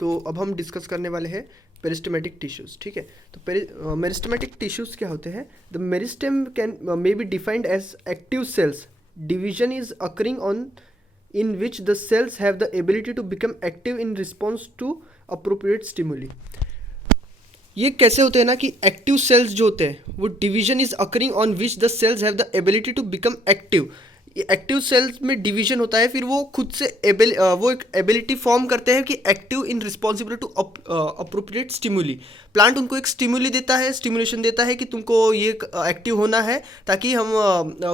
तो अब हम डिस्कस करने वाले हैं मेरिस्टेमेटिक टिश्यूज़, ठीक है। तो मेरिस्टेमेटिक टिश्यूज़ क्या होते हैं? The meristem can may be defined as active cells, division is occurring on in which the cells have the ability to become active in response to appropriate stimuli। ये कैसे होते हैं ना कि एक्टिव सेल्स जो होते हैं वो division is occurring on which the cells have the ability to become active. Active cells में डिवीजन होता है, फिर वो खुद से वो एक एबिलिटी फॉर्म करते हैं कि active in responsible to appropriate stimuli. Plant उनको एक स्टिमुली देता है, स्टिमुलेशन देता है कि तुमको ये एक्टिव होना है ताकि हम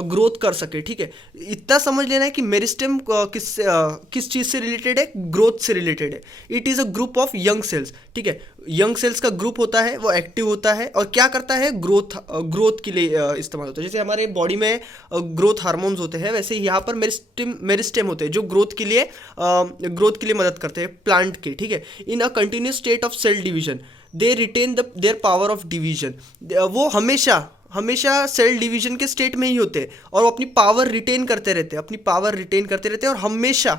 ग्रोथ कर सके, ठीक है। इतना समझ लेना है कि मेरिस्टेम किस चीज़ से रिलेटेड है? ग्रोथ से रिलेटेड है। It is a group of young cells, ठीक है। यंग सेल्स का ग्रुप होता है, वो एक्टिव होता है और क्या करता है? ग्रोथ के लिए इस्तेमाल होता है। जैसे हमारे बॉडी में ग्रोथ हार्मोन्स होते हैं, वैसे यहाँ पर मेरिस्टेम होते हैं जो ग्रोथ के लिए मदद करते हैं प्लांट के, ठीक है। In a continuous state of cell division they retain their power of division. वो हमेशा सेल डिवीजन के स्टेट में ही होते हैं और वो अपनी पावर रिटेन करते रहते हैं और हमेशा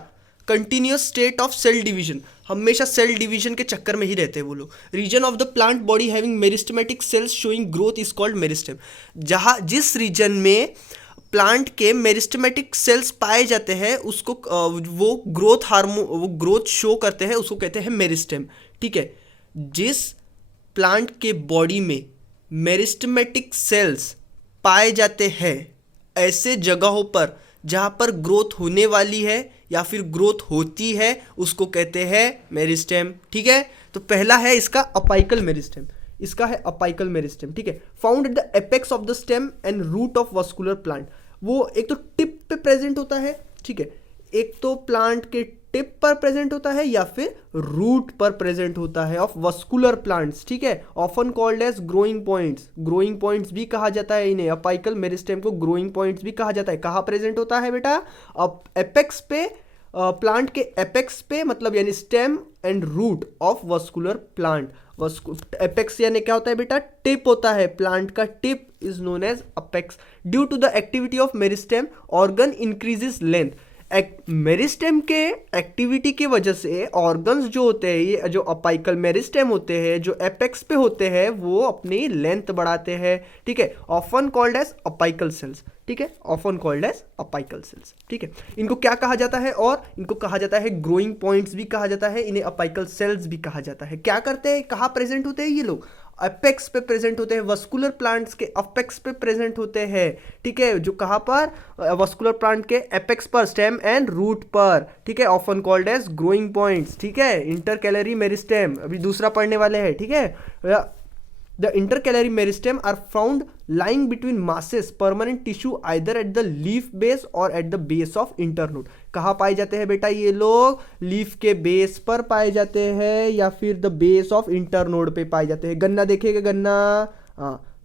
continuous state of cell division, हमेशा सेल डिवीजन के चक्कर में ही रहते हैं वो लोग। Region of the plant body having meristematic cells showing growth is called meristem. जिस रीजन में प्लांट के मेरिस्टेमेटिक सेल्स पाए जाते हैं उसको वो ग्रोथ शो करते हैं, उसको कहते हैं मेरिस्टेम, ठीक है। जिस प्लांट के बॉडी में मेरिस्टेमेटिक सेल्स पाए जाते हैं ऐसे जगहों पर जहाँ पर ग्रोथ होने वाली है या फिर ग्रोथ होती है उसको कहते हैं मेरिस्टेम, ठीक है। तो पहला है इसका अपाइकल मेरिस्टेम, ठीक है। Found at the apex of the stem and root of vascular plant. वो एक तो टिप पे प्रेजेंट होता है, ठीक है। एक तो प्लांट के टिप पर प्रेजेंट होता है या फिर रूट पर प्रेजेंट होता है ऑफ वस्कुलर प्लांट्स, ठीक है। Often called as growing points भी कहा जाता है इन्हें। अपाइकल मेरिस्टेम को ग्रोइंग पॉइंट्स भी कहा जाता है। कहाँ प्रेजेंट होता है बेटा? अब एपेक्स पे, प्लांट के एपेक्स पे, मतलब यानी stem and root of vascular plant. Apex यानी क्या होता है बेटा? टिप होता है, प्लांट का tip is known as apex. Due to the activity of meristem organ increases length. Meristem के एक्टिविटी की वजह से ऑर्गन्स जो होते हैं, ये जो अपाइकल मेरिस्टेम होते हैं, जो एपेक्स पे होते हैं, वो अपनी लेंथ बढ़ाते हैं, ठीक है। Often called as apical cells, ठीक है। ठीक है। इनको क्या कहा जाता है? और इनको कहा जाता है ग्रोइंग पॉइंट्स भी कहा जाता है, इन्हें अपाइकल सेल्स भी कहा जाता है। क्या करते हैं? कहाँ प्रेजेंट होते हैं ये लोग? अपेक्स पे प्रेजेंट होते हैं, वस्कुलर प्लांट्स के अपेक्स पे प्रेजेंट होते हैं, ठीक है। जो कहाँ पर? वस्कुलर प्लांट के एपेक्स पर, स्टेम एंड रूट पर, ठीक है। Often called as growing points, ठीक है। इंटरकैलरी मेरिस्टेम अभी दूसरा पढ़ने वाले हैं, ठीक है। The intercalary meristem are found lying between masses, permanent tissue either at the leaf base or at the base of internode। कहाँ पाए जाते हैं बेटा ये लोग? लीफ के बेस पर पाए जाते हैं या फिर द बेस ऑफ इंटरनोड पे पाए जाते हैं। गन्ना देखिएगा,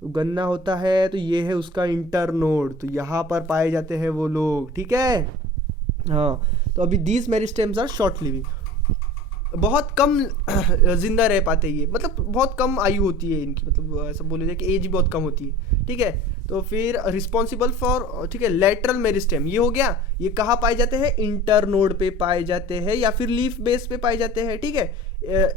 गन्ना होता है तो ये है उसका इंटरनोड, तो यहाँ पर पाए जाते हैं वो लोग, ठीक है। हाँ, तो अभी these meristems are short living, बहुत कम जिंदा रह पाते ये, मतलब बहुत कम आयु होती है इनकी, मतलब ऐसा बोले जाए कि एज बहुत कम होती है, ठीक है। तो फिर रिस्पॉन्सिबल फॉर, ठीक है, लेटरल मेरिस्टेम ये हो गया। ये कहाँ पाए जाते हैं? इंटरनोड पे पाए जाते हैं या फिर लीफ बेस पे पाए जाते हैं, ठीक है।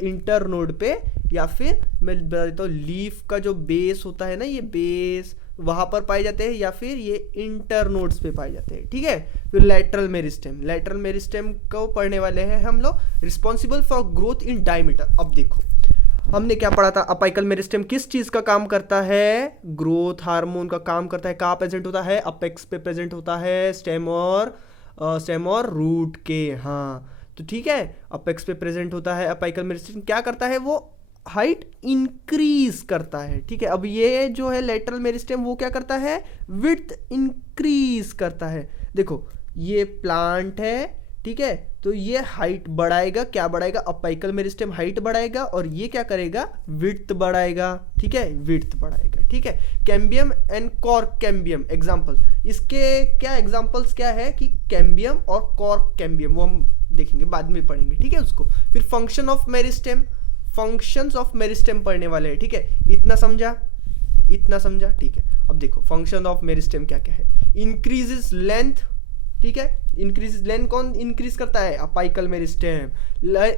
इंटरनोड पे या फिर मैं बता देता हूँ लीफ का जो बेस होता है ना, ये बेस वहाँ पर पाए जाते हैं या फिर ये इंटरनोड्स पे पाए जाते हैं, ठीक है। फिर लेटरल मेरिस्टेम को पढ़ने वाले हैं हम लोग। Responsible for growth in diameter. अब देखो हमने क्या पढ़ा था? अपाइकल मेरिस्टेम किस चीज़ का काम करता है? ग्रोथ हार्मोन का काम करता है। कहाँ प्रेजेंट होता है? अपेक्स पे प्रेजेंट होता है, स्टेम और रूट के। हाँ, तो ठीक है, अपेक्स पे प्रेजेंट होता है। अपाइकल मेरिस्टेम क्या करता है? वो हाइट इंक्रीज करता है, ठीक है। अब ये जो है लेटरल मेरिस्टेम वो क्या करता है? विड्थ इंक्रीज करता है। देखो ये प्लांट है, ठीक है, तो ये हाइट बढ़ाएगा। क्या बढ़ाएगा? अपाइकल मेरिस्टेम हाइट बढ़ाएगा और ये क्या करेगा? विड्थ बढ़ाएगा, ठीक है, विड्थ बढ़ाएगा, ठीक है। Cambium and cork cambium examples, इसके क्या एग्जांपल्स क्या है कि कैम्बियम और कॉर्क कैम्बियम, वो हम देखेंगे बाद में पढ़ेंगे, ठीक है उसको। फिर function of meristem, functions of meristem पढ़ने वाले हैं, ठीक है। इतना समझा, ठीक है। अब देखो फंक्शन ऑफ मेरिस्टेम क्या क्या है। इंक्रीजेस लेंथ, ठीक है। इंक्रीज लेंथ कौन इंक्रीज करता है? Apical meristem.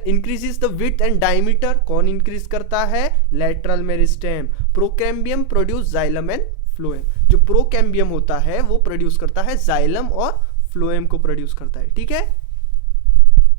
Increases the width and diameter कौन इंक्रीज करता है? Lateral meristem. Procambium produce xylem and phloem. जो प्रोकैम्बियम होता है वो प्रोड्यूस करता है जाइलम और फ्लोएम को प्रोड्यूस करता है, ठीक है।